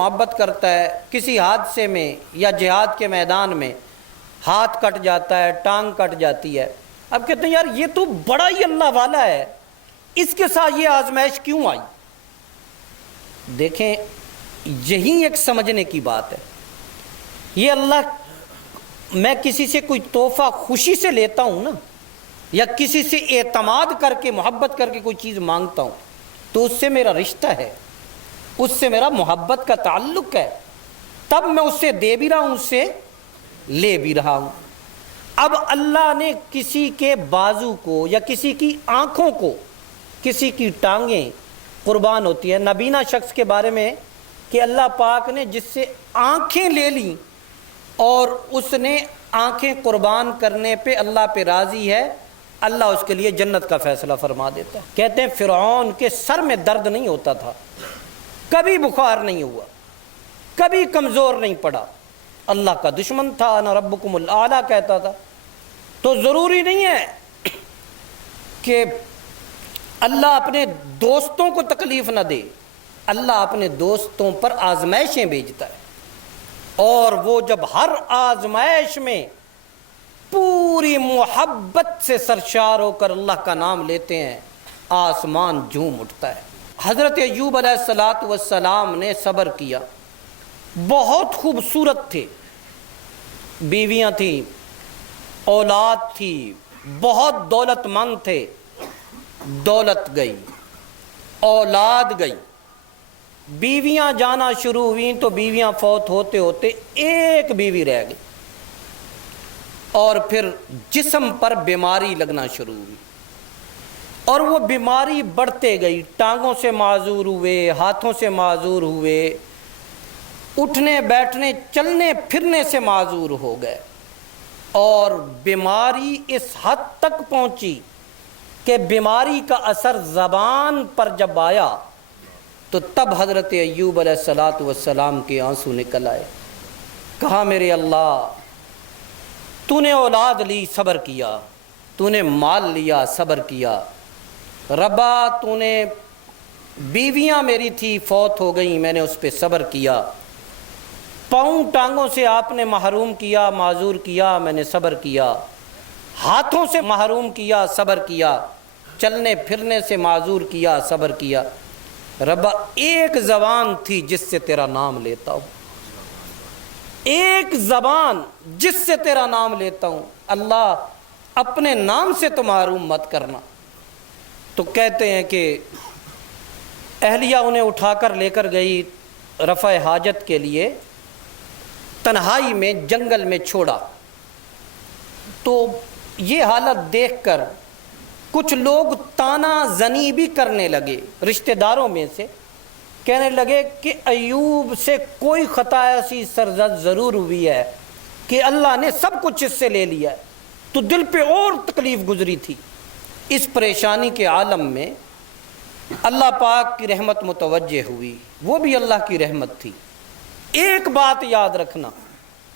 محبت کرتا ہے، کسی حادثے میں یا جہاد کے میدان میں ہاتھ کٹ جاتا ہے، ٹانگ کٹ جاتی ہے، اب کہتے ہیں یار یہ تو بڑا ہی اللہ والا ہے، اس کے ساتھ یہ آزمائش کیوں آئی؟ دیکھیں یہی ایک سمجھنے کی بات ہے۔ یہ اللہ، میں کسی سے کوئی تحفہ خوشی سے لیتا ہوں نا، یا کسی سے اعتماد کر کے محبت کر کے کوئی چیز مانگتا ہوں تو اس سے میرا رشتہ ہے، اس سے میرا محبت کا تعلق ہے، تب میں اس سے دے بھی رہا ہوں، اس سے لے بھی رہا ہوں۔ اب اللہ نے کسی کے بازو کو یا کسی کی آنکھوں کو، کسی کی ٹانگیں قربان ہوتی ہیں، نبینا شخص کے بارے میں کہ اللہ پاک نے جس سے آنکھیں لے لیں اور اس نے آنکھیں قربان کرنے پہ اللہ پہ راضی ہے، اللہ اس کے لیے جنت کا فیصلہ فرما دیتا ہے۔ کہتے ہیں فرعون کے سر میں درد نہیں ہوتا تھا، کبھی بخار نہیں ہوا، کبھی کمزور نہیں پڑا، اللہ کا دشمن تھا، انا ربکم الاعلیٰ کہتا تھا۔ تو ضروری نہیں ہے کہ اللہ اپنے دوستوں کو تکلیف نہ دے، اللہ اپنے دوستوں پر آزمائشیں بھیجتا ہے، اور وہ جب ہر آزمائش میں پوری محبت سے سرشار ہو کر اللہ کا نام لیتے ہیں، آسمان جھوم اٹھتا ہے۔ حضرت ایوب علیہ السلام نے صبر کیا، بہت خوبصورت تھے، بیویاں تھیں، اولاد تھی، بہت دولت مند تھے، دولت گئی، اولاد گئی، بیویاں جانا شروع ہوئیں تو بیویاں فوت ہوتے ہوتے ایک بیوی رہ گئی، اور پھر جسم پر بیماری لگنا شروع ہوئی، اور وہ بیماری بڑھتے گئی، ٹانگوں سے معذور ہوئے، ہاتھوں سے معذور ہوئے، اٹھنے بیٹھنے چلنے پھرنے سے معذور ہو گئے، اور بیماری اس حد تک پہنچی کہ بیماری کا اثر زبان پر جب آیا تو تب حضرت ایوب علیہ السلام کے آنسو نکل آئے۔ کہا میرے اللہ، تو نے اولاد لی صبر کیا، تو نے مال لیا صبر کیا، ربا تو نے بیویاں میری تھی فوت ہو گئیں، میں نے اس پہ صبر کیا، پاؤں ٹانگوں سے آپ نے محروم کیا، معذور کیا، میں نے صبر کیا، ہاتھوں سے محروم کیا، صبر کیا، چلنے پھرنے سے معذور کیا، صبر کیا، ربا ایک زبان تھی جس سے تیرا نام لیتا ہوں، ایک زبان جس سے تیرا نام لیتا ہوں، اللہ اپنے نام سے تو محروم مت کرنا۔ تو کہتے ہیں کہ اہلیہ انہیں اٹھا کر لے کر گئی رفع حاجت کے لیے، تنہائی میں جنگل میں چھوڑا، تو یہ حالت دیکھ کر کچھ لوگ تانا زنی بھی کرنے لگے، رشتہ داروں میں سے کہنے لگے کہ ایوب سے کوئی خطا ایسی سرزد ضرور ہوئی ہے کہ اللہ نے سب کچھ اس سے لے لیا ہے، تو دل پہ اور تکلیف گزری تھی۔ اس پریشانی کے عالم میں اللہ پاک کی رحمت متوجہ ہوئی، وہ بھی اللہ کی رحمت تھی۔ ایک بات یاد رکھنا،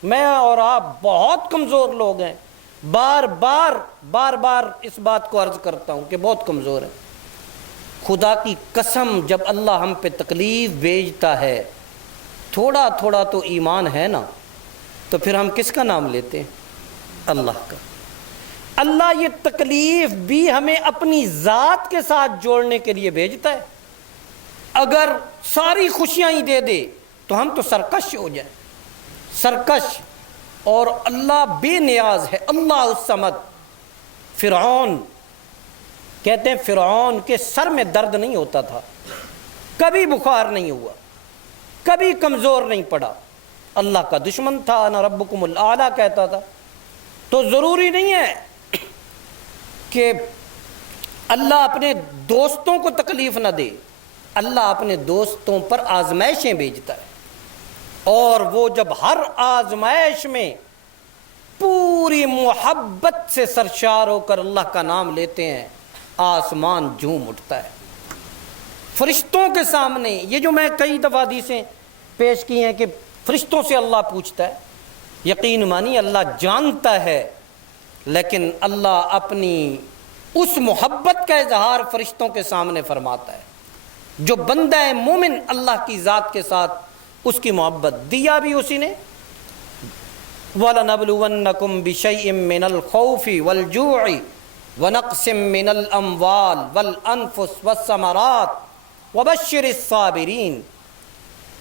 میں اور آپ بہت کمزور لوگ ہیں، بار بار اس بات کو عرض کرتا ہوں کہ بہت کمزور ہے۔ خدا کی قسم جب اللہ ہم پہ تکلیف بھیجتا ہے، تھوڑا تھوڑا تو ایمان ہے نا، تو پھر ہم کس کا نام لیتے ہیں؟ اللہ کا۔ اللہ یہ تکلیف بھی ہمیں اپنی ذات کے ساتھ جوڑنے کے لیے بھیجتا ہے۔ اگر ساری خوشیاں ہی دے دے تو ہم تو سرکش ہو جائیں، سرکش، اور اللہ بے نیاز ہے، اللہ الصمد۔ فرعون، کہتے ہیں فرعون کے سر میں درد نہیں ہوتا تھا، کبھی بخار نہیں ہوا، کبھی کمزور نہیں پڑا، اللہ کا دشمن تھا، انا ربکم الاعلیٰ کہتا تھا۔ تو ضروری نہیں ہے کہ اللہ اپنے دوستوں کو تکلیف نہ دے، اللہ اپنے دوستوں پر آزمائشیں بھیجتا ہے، اور وہ جب ہر آزمائش میں پوری محبت سے سرشار ہو کر اللہ کا نام لیتے ہیں، آسمان جھوم اٹھتا ہے۔ فرشتوں کے سامنے، یہ جو میں کئی دفعہ حدیثیں پیش کی ہیں کہ فرشتوں سے اللہ پوچھتا ہے، یقین مانی اللہ جانتا ہے، لیکن اللہ اپنی اس محبت کا اظہار فرشتوں کے سامنے فرماتا ہے۔ جو بندہ مومن اللہ کی ذات کے ساتھ اس کی محبت دیا بھی اسی نے. وَلَنَبْلُوَنَّكُمْ بِشَيْءٍ مِّنَ الْخَوْفِ وَالْجُوعِ وَنَقْصٍ مِّنَ الْأَمْوَالِ وَالْأَنفُسِ وَالثَّمَرَاتِ وَبَشِّرِ الصَّابِرِينَ.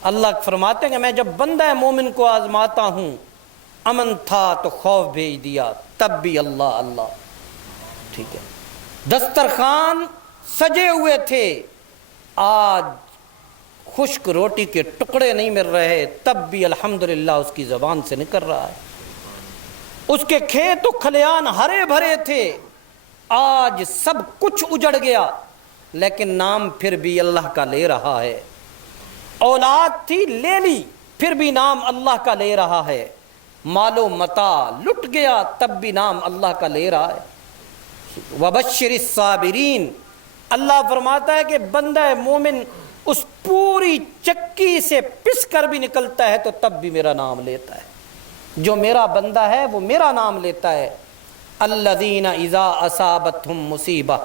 اللہ فرماتے ہیں کہ میں جب بندہ مومن کو آزماتا ہوں، امن تھا تو خوف بھیج دیا، تب بھی اللہ اللہ. ٹھیک ہے، دسترخوان سجے ہوئے تھے، آج خشک روٹی کے ٹکڑے نہیں مل رہے، تب بھی الحمدللہ اس کی زبان سے نکل رہا ہے. اس کے کھیت و کھلیان ہرے بھرے تھے، آج سب کچھ اجڑ گیا، لیکن نام پھر بھی اللہ کا لے رہا ہے. اولاد تھی لے لی، پھر بھی نام اللہ کا لے رہا ہے. مال و متاع لٹ گیا، تب بھی نام اللہ کا لے رہا ہے. وَبَشِّرِ الصَّابِرِينَ. اللہ فرماتا ہے کہ بندہ مومن اس پوری چکی سے پس کر بھی نکلتا ہے تو تب بھی میرا نام لیتا ہے. جو میرا بندہ ہے وہ میرا نام لیتا ہے. الذین اذا اصابتہم مصیبہ،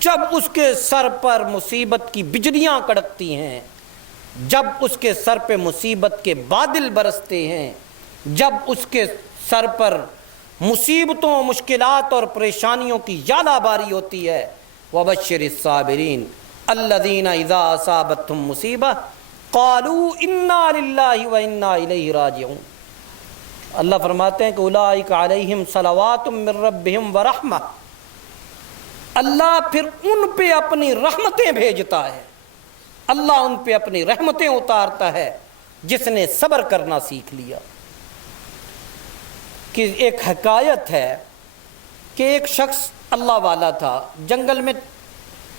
جب اس کے سر پر مصیبت کی بجلیاں کڑکتی ہیں، جب اس کے سر پہ مصیبت کے بادل برستے ہیں، جب اس کے سر پر مصیبتوں، مشکلات اور پریشانیوں کی ژالہ باری ہوتی ہے. وَبَشِّرِ الصَّابِرِينَ الَّذِينَ إِذَا أَصَابَتْهُمْ مُصِيبَةٌ قَالُوا إِنَّا لِلَّهِ وَإِنَّا إِلَيْهِ رَاجِعُونَ. اللہ فرماتے ہیں کہ أُولَٰئِكَ عَلَيْهِمْ صَلَوَاتٌ مِّن رَّبِّهِمْ وَرَحْمَةٌ. اللہ پھر ان پہ اپنی رحمتیں بھیجتا ہے، اللہ ان پہ اپنی رحمتیں اتارتا ہے جس نے صبر کرنا سیکھ لیا. کہ ایک حکایت ہے کہ ایک شخص اللہ والا تھا، جنگل میں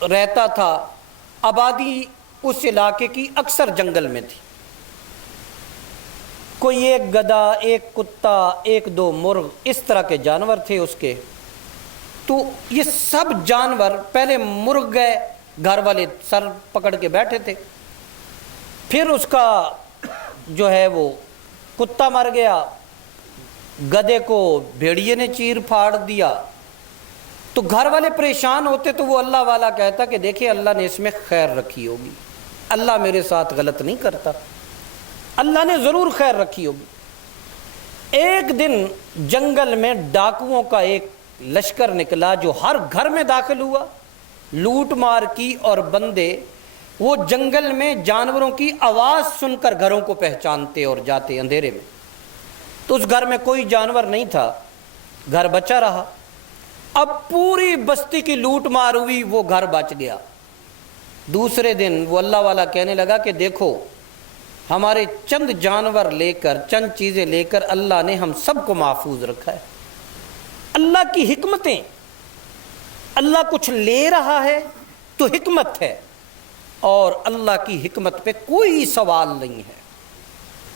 رہتا تھا، آبادی اس علاقے کی اکثر جنگل میں تھی. کوئی ایک گدھا، ایک کتا، ایک دو مرغ، اس طرح کے جانور تھے اس کے. تو یہ سب جانور، پہلے مرغ گئے، گھر والے سر پکڑ کے بیٹھے تھے، پھر اس کا جو ہے وہ کتا مر گیا، گدھے کو بھیڑیے نے چیر پھاڑ دیا. تو گھر والے پریشان ہوتے تو وہ اللہ والا کہتا کہ دیکھیں اللہ نے اس میں خیر رکھی ہوگی، اللہ میرے ساتھ غلط نہیں کرتا، اللہ نے ضرور خیر رکھی ہوگی. ایک دن جنگل میں ڈاکوؤں کا ایک لشکر نکلا جو ہر گھر میں داخل ہوا، لوٹ مار کی، اور بندے وہ جنگل میں جانوروں کی آواز سن کر گھروں کو پہچانتے اور جاتے اندھیرے میں. تو اس گھر میں کوئی جانور نہیں تھا، گھر بچا رہا. اب پوری بستی کی لوٹ مار ہوئی، وہ گھر بچ گیا. دوسرے دن وہ اللہ والا کہنے لگا کہ دیکھو ہمارے چند جانور لے کر، چند چیزیں لے کر اللہ نے ہم سب کو محفوظ رکھا ہے. اللہ کی حکمتیں، اللہ کچھ لے رہا ہے تو حکمت ہے، اور اللہ کی حکمت پہ کوئی سوال نہیں ہے.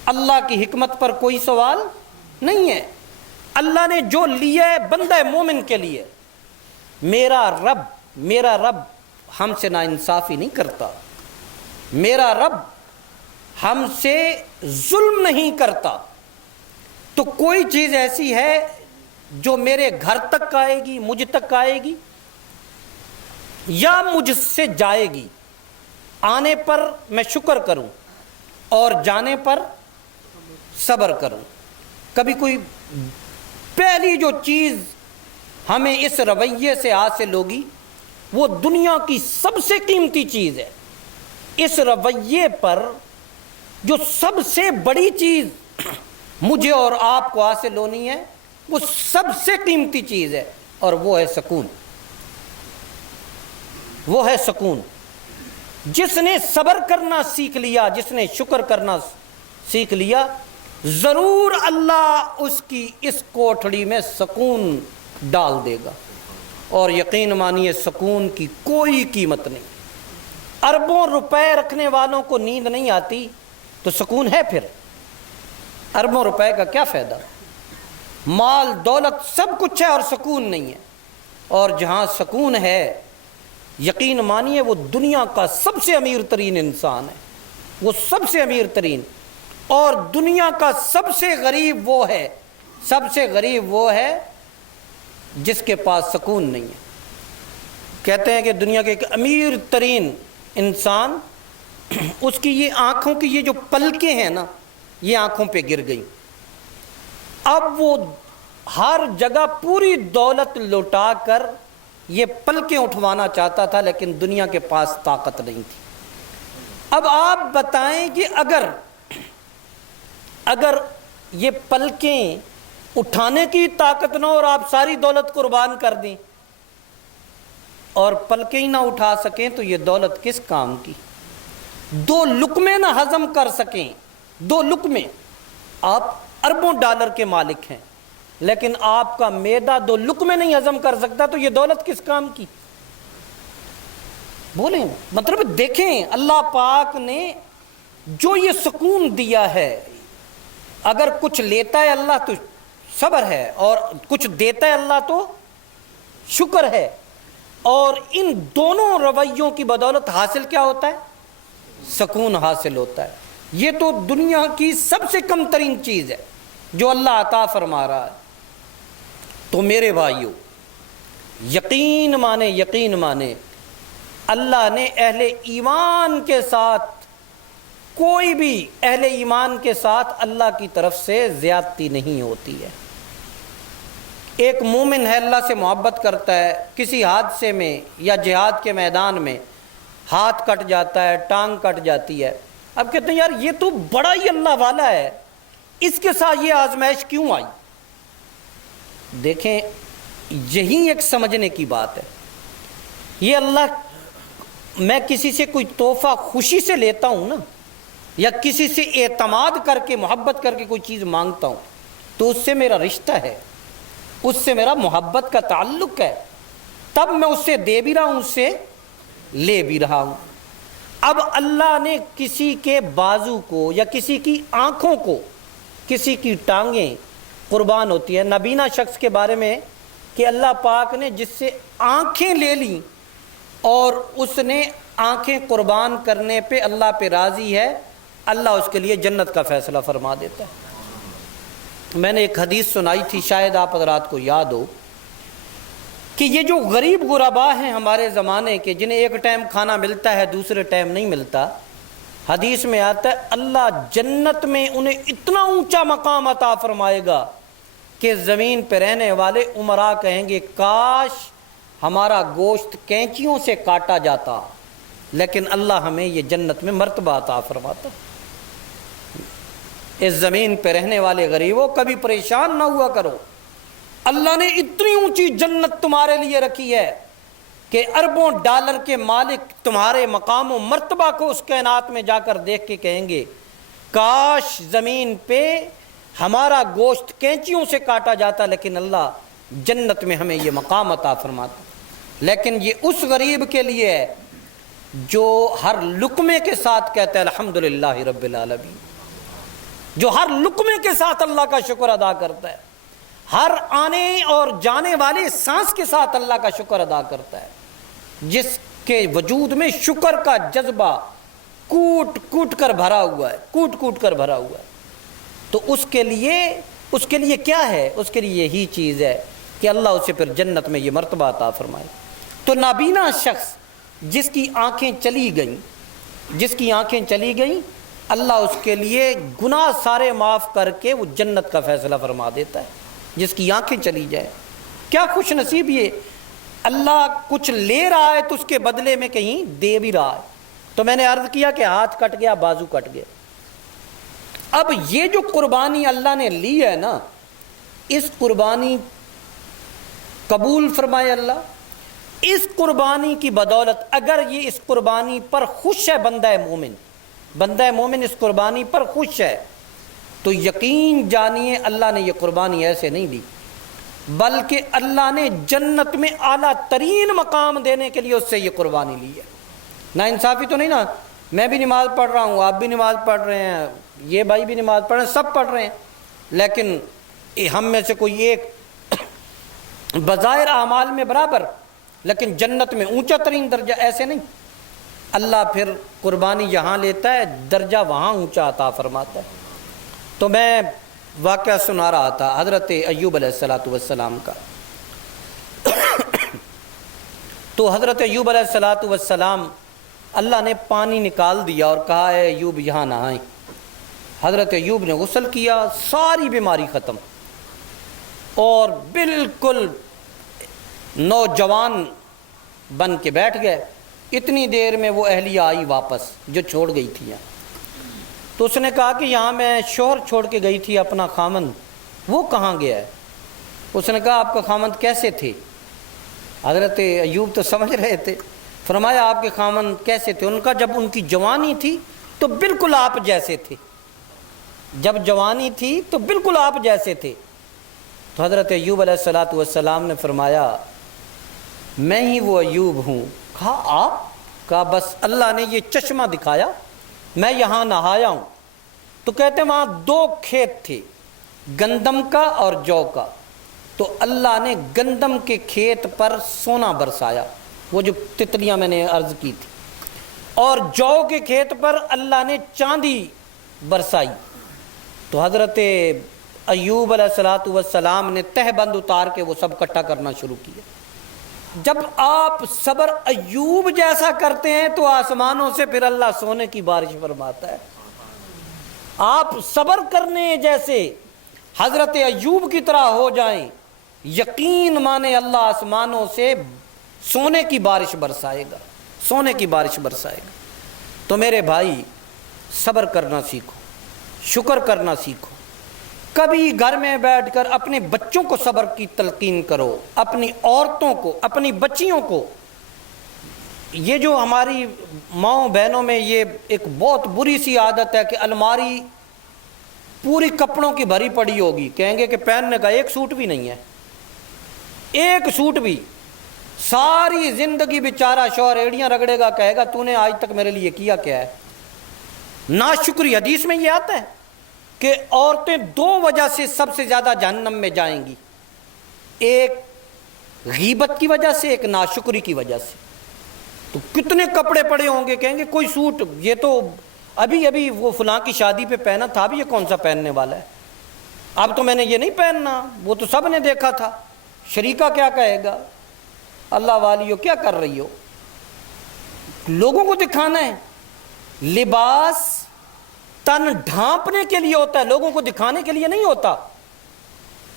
اللہ کی حکمت پر کوئی سوال نہیں ہے. اللہ نے جو لیا ہے بندہ مومن کے لیے. میرا رب ہم سے ناانصافی نہیں کرتا، میرا رب ہم سے ظلم نہیں کرتا. تو کوئی چیز ایسی ہے جو میرے گھر تک آئے گی، مجھ تک آئے گی، یا مجھ سے جائے گی، آنے پر میں شکر کروں اور جانے پر صبر کروں. کبھی کوئی پہلی جو چیز ہمیں اس رویے سے حاصل ہوگی وہ دنیا کی سب سے قیمتی چیز ہے. اس رویے پر جو سب سے بڑی چیز مجھے اور آپ کو حاصل ہونی ہے وہ سب سے قیمتی چیز ہے، اور وہ ہے سکون. وہ ہے سکون. جس نے صبر کرنا سیکھ لیا، جس نے شکر کرنا سیکھ لیا، ضرور اللہ اس کی اس کوٹھڑی میں سکون ڈال دے گا. اور یقین مانیے سکون کی کوئی قیمت نہیں. اربوں روپے رکھنے والوں کو نیند نہیں آتی تو سکون ہے؟ پھر اربوں روپے کا کیا فائدہ؟ مال دولت سب کچھ ہے اور سکون نہیں ہے. اور جہاں سکون ہے یقین مانیے وہ دنیا کا سب سے امیر ترین انسان ہے، وہ سب سے امیر ترین. اور دنیا کا سب سے غریب وہ ہے جس کے پاس سکون نہیں ہے. کہتے ہیں کہ دنیا کے ایک امیر ترین انسان اس کی یہ آنکھوں کی یہ جو پلکیں ہیں نا، یہ آنکھوں پہ گر گئی۔ اب وہ ہر جگہ پوری دولت لوٹا کر یہ پلکیں اٹھوانا چاہتا تھا، لیکن دنیا کے پاس طاقت نہیں تھی۔ اب آپ بتائیں کہ اگر یہ پلکیں اٹھانے کی طاقت نہ ہو اور آپ ساری دولت قربان کر دیں اور پلکیں ہی نہ اٹھا سکیں تو یہ دولت کس کام کی؟ 2 لقمے نہ ہضم کر سکیں، 2 لقمے، آپ اربوں ڈالر کے مالک ہیں لیکن آپ کا معدہ 2 لقمے نہیں ہضم کر سکتا تو یہ دولت کس کام کی؟ بولیں، مطلب دیکھیں اللہ پاک نے جو یہ سکون دیا ہے، اگر کچھ لیتا ہے اللہ تو صبر ہے، اور کچھ دیتا ہے اللہ تو شکر ہے، اور ان دونوں رویوں کی بدولت حاصل کیا ہوتا ہے؟ سکون حاصل ہوتا ہے۔ یہ تو دنیا کی سب سے کم ترین چیز ہے جو اللہ عطا فرما رہا ہے۔ تو میرے بھائیو، یقین مانے اللہ نے اہل ایمان کے ساتھ، کوئی بھی اہل ایمان کے ساتھ اللہ کی طرف سے زیادتی نہیں ہوتی ہے۔ ایک مومن ہے، اللہ سے محبت کرتا ہے، کسی حادثے میں یا جہاد کے میدان میں ہاتھ کٹ جاتا ہے، ٹانگ کٹ جاتی ہے، اب کہتے ہیں یار یہ تو بڑا ہی اللہ والا ہے، اس کے ساتھ یہ آزمائش کیوں آئی؟ دیکھیں، یہی ایک سمجھنے کی بات ہے۔ یہ اللہ، میں کسی سے کوئی تحفہ خوشی سے لیتا ہوں نا، یا کسی سے اعتماد کر کے محبت کر کے کوئی چیز مانگتا ہوں تو اس سے میرا رشتہ ہے، اس سے میرا محبت کا تعلق ہے، تب میں اس سے دے بھی رہا ہوں، اس سے لے بھی رہا ہوں۔ اب اللہ نے کسی کے بازو کو یا کسی کی آنکھوں کو، کسی کی ٹانگیں قربان ہوتی ہیں، نابینا شخص کے بارے میں کہ اللہ پاک نے جس سے آنکھیں لے لیں اور اس نے آنکھیں قربان کرنے پہ اللہ پہ راضی ہے، اللہ اس کے لیے جنت کا فیصلہ فرما دیتا ہے۔ میں نے ایک حدیث سنائی تھی، شاید آپ حضرات کو یاد ہو، کہ یہ جو غریب غربا ہیں ہمارے زمانے کے، جنہیں ایک ٹائم کھانا ملتا ہے دوسرے ٹائم نہیں ملتا، حدیث میں آتا ہے اللہ جنت میں انہیں اتنا اونچا مقام عطا فرمائے گا کہ زمین پہ رہنے والے امراء کہیں گے کاش ہمارا گوشت کینچیوں سے کاٹا جاتا، لیکن اللہ ہمیں یہ جنت میں مرتبہ عطا فرماتا۔ اس زمین پہ رہنے والے غریبوں کبھی پریشان نہ ہوا کرو، اللہ نے اتنی اونچی جنت تمہارے لیے رکھی ہے کہ اربوں ڈالر کے مالک تمہارے مقام و مرتبہ کو اس کائنات میں جا کر دیکھ کے کہیں گے کاش زمین پہ ہمارا گوشت کینچیوں سے کاٹا جاتا، لیکن اللہ جنت میں ہمیں یہ مقام عطا فرماتا۔ لیکن یہ اس غریب کے لیے ہے جو ہر لقمے کے ساتھ کہتا ہے الحمدللہ رب العالمین، جو ہر لقمے کے ساتھ اللہ کا شکر ادا کرتا ہے، ہر آنے اور جانے والے سانس کے ساتھ اللہ کا شکر ادا کرتا ہے، جس کے وجود میں شکر کا جذبہ کوٹ کوٹ کر بھرا ہوا ہے، تو اس کے لیے کیا ہے؟ اس کے لیے یہی چیز ہے کہ اللہ اسے پھر جنت میں یہ مرتبہ عطا فرمائے۔ تو نابینا شخص جس کی آنکھیں چلی گئیں اللہ اس کے لیے گناہ سارے معاف کر کے وہ جنت کا فیصلہ فرما دیتا ہے۔ جس کی آنکھیں چلی جائے، کیا خوش نصیب یہ، اللہ کچھ لے رہا ہے تو اس کے بدلے میں کہیں دے بھی رہا ہے۔ تو میں نے عرض کیا کہ ہاتھ کٹ گیا، بازو کٹ گیا، اب یہ جو قربانی اللہ نے لی ہے نا، اس قربانی قبول فرمائے اللہ، اس قربانی کی بدولت اگر یہ اس قربانی پر خوش ہے بندہ مومن اس قربانی پر خوش ہے تو یقین جانیے اللہ نے یہ قربانی ایسے نہیں دی، بلکہ اللہ نے جنت میں اعلیٰ ترین مقام دینے کے لیے اس سے یہ قربانی لی ہے۔ نا انصافی تو نہیں نا، میں بھی نماز پڑھ رہا ہوں، آپ بھی نماز پڑھ رہے ہیں، یہ بھائی بھی نماز پڑھ رہے ہیں، سب پڑھ رہے ہیں، لیکن ہم میں سے کوئی ایک بظاہر اعمال میں برابر لیکن جنت میں اونچا ترین درجہ، ایسے نہیں۔ اللہ پھر قربانی یہاں لیتا ہے، درجہ وہاں اونچا عطا فرماتا ہے۔ تو میں واقعہ سنا رہا تھا حضرت ایوب علیہ السلام کا۔ تو حضرت ایوب علیہ السلام اللہ نے پانی نکال دیا اور کہا ہے ایوب یہاں نہائیں۔ حضرت ایوب نے غسل کیا، ساری بیماری ختم، اور بالکل نوجوان بن کے بیٹھ گئے۔ اتنی دیر میں وہ اہلیہ آئی واپس جو چھوڑ گئی تھی یہاں، تو اس نے کہا کہ یہاں میں شوہر چھوڑ کے گئی تھی اپنا خامند، وہ کہاں گیا ہے؟ اس نے کہا آپ کا خامند کیسے تھے؟ حضرت ایوب تو سمجھ رہے تھے، فرمایا آپ کے خامند کیسے تھے؟ ان کا جب ان کی جوانی تھی تو بالکل آپ جیسے تھے، جب جوانی تھی تو بالکل آپ جیسے تھے۔ تو حضرت ایوب علیہ السلام نے فرمایا میں ہی وہ ایوب ہوں۔ کہا آپ؟ کہا بس اللہ نے یہ چشمہ دکھایا، میں یہاں نہایا ہوں۔ تو کہتے ہیں وہاں 2 کھیت تھے، گندم کا اور جو کا، تو اللہ نے گندم کے کھیت پر سونا برسایا، وہ جو تتلیاں میں نے عرض کی تھی، اور جو کے کھیت پر اللہ نے چاندی برسائی۔ تو حضرت ایوب علیہ السلام نے تہ بند اتار کے وہ سب اکٹھا کرنا شروع کیا۔ جب آپ صبر ایوب جیسا کرتے ہیں تو آسمانوں سے پھر اللہ سونے کی بارش فرماتا ہے۔ آپ صبر کرنے جیسے حضرت ایوب کی طرح ہو جائیں، یقین مانے اللہ آسمانوں سے سونے کی بارش برسائے گا، سونے کی بارش برسائے گا۔ تو میرے بھائی صبر کرنا سیکھو، شکر کرنا سیکھو۔ کبھی گھر میں بیٹھ کر اپنے بچوں کو صبر کی تلقین کرو، اپنی عورتوں کو، اپنی بچیوں کو۔ یہ جو ہماری ماؤں بہنوں میں یہ ایک بہت بری سی عادت ہے کہ الماری پوری کپڑوں کی بھری پڑی ہوگی، کہیں گے کہ پہننے کا ایک سوٹ بھی نہیں ہے، ایک سوٹ بھی، ساری زندگی بیچارہ شوہر ایڑیاں رگڑے گا، کہے گا تو نے آج تک میرے لیے کیا کیا ہے؟ ناشکری۔ حدیث میں یہ آتا ہے کہ عورتیں 2 وجہ سے سب سے زیادہ جہنم میں جائیں گی، ایک غیبت کی وجہ سے، ایک ناشکری کی وجہ سے۔ تو کتنے کپڑے پڑے ہوں گے، کہیں گے کوئی سوٹ، یہ تو ابھی وہ فلاں کی شادی پہ پہنا تھا، اب یہ کون سا پہننے والا ہے، اب تو میں نے یہ نہیں پہننا، وہ تو سب نے دیکھا تھا۔ شریکہ کیا کہے گا؟ اللہ والیو کیا کر رہی ہو؟ لوگوں کو دکھانا ہے۔ لباس تن ڈھانپنے کے لیے ہوتا ہے، لوگوں کو دکھانے کے لیے نہیں ہوتا۔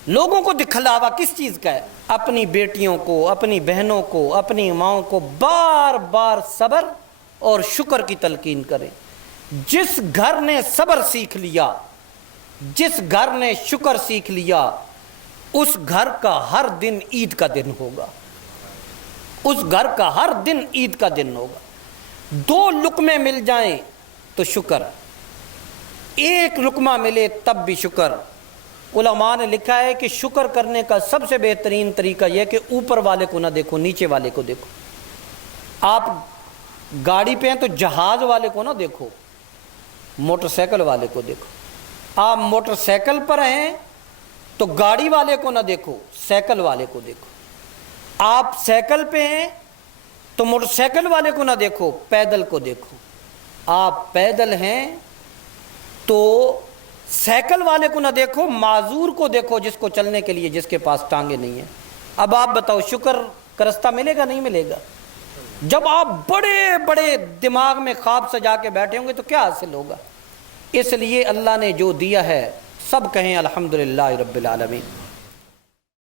لوگوں کو دکھلاوا کس چیز کا ہے؟ اپنی بیٹیوں کو، اپنی بہنوں کو، اپنی ماؤں کو بار بار صبر اور شکر کی تلقین کریں۔ جس گھر نے صبر سیکھ لیا، جس گھر نے شکر سیکھ لیا، اس گھر کا ہر دن عید کا دن ہوگا، اس گھر کا ہر دن عید کا دن ہوگا۔ 2 لقمے مل جائیں تو شکر، 1 لقمہ ملے تب بھی شکر۔ علماء نے لکھا ہے کہ شکر کرنے کا سب سے بہترین طریقہ یہ کہ اوپر والے کو نہ دیکھو، نیچے والے کو دیکھو۔ آپ گاڑی پہ ہیں تو جہاز والے کو نہ دیکھو، موٹر سائیکل والے کو دیکھو۔ آپ موٹر سائیکل پر ہیں تو گاڑی والے کو نہ دیکھو، سائیکل والے کو دیکھو۔ آپ سائیکل پہ ہیں تو موٹر سائیکل والے کو نہ دیکھو، پیدل کو دیکھو۔ آپ پیدل ہیں تو سائیکل والے کو نہ دیکھو، معذور کو دیکھو، جس کو چلنے کے لیے جس کے پاس ٹانگیں نہیں ہیں۔ اب آپ بتاؤ شکر کا رستہ ملے گا نہیں ملے گا؟ جب آپ بڑے بڑے دماغ میں خواب سجا کے بیٹھے ہوں گے تو کیا حاصل ہوگا؟ اس لیے اللہ نے جو دیا ہے سب کہیں الحمدللہ رب العالمین۔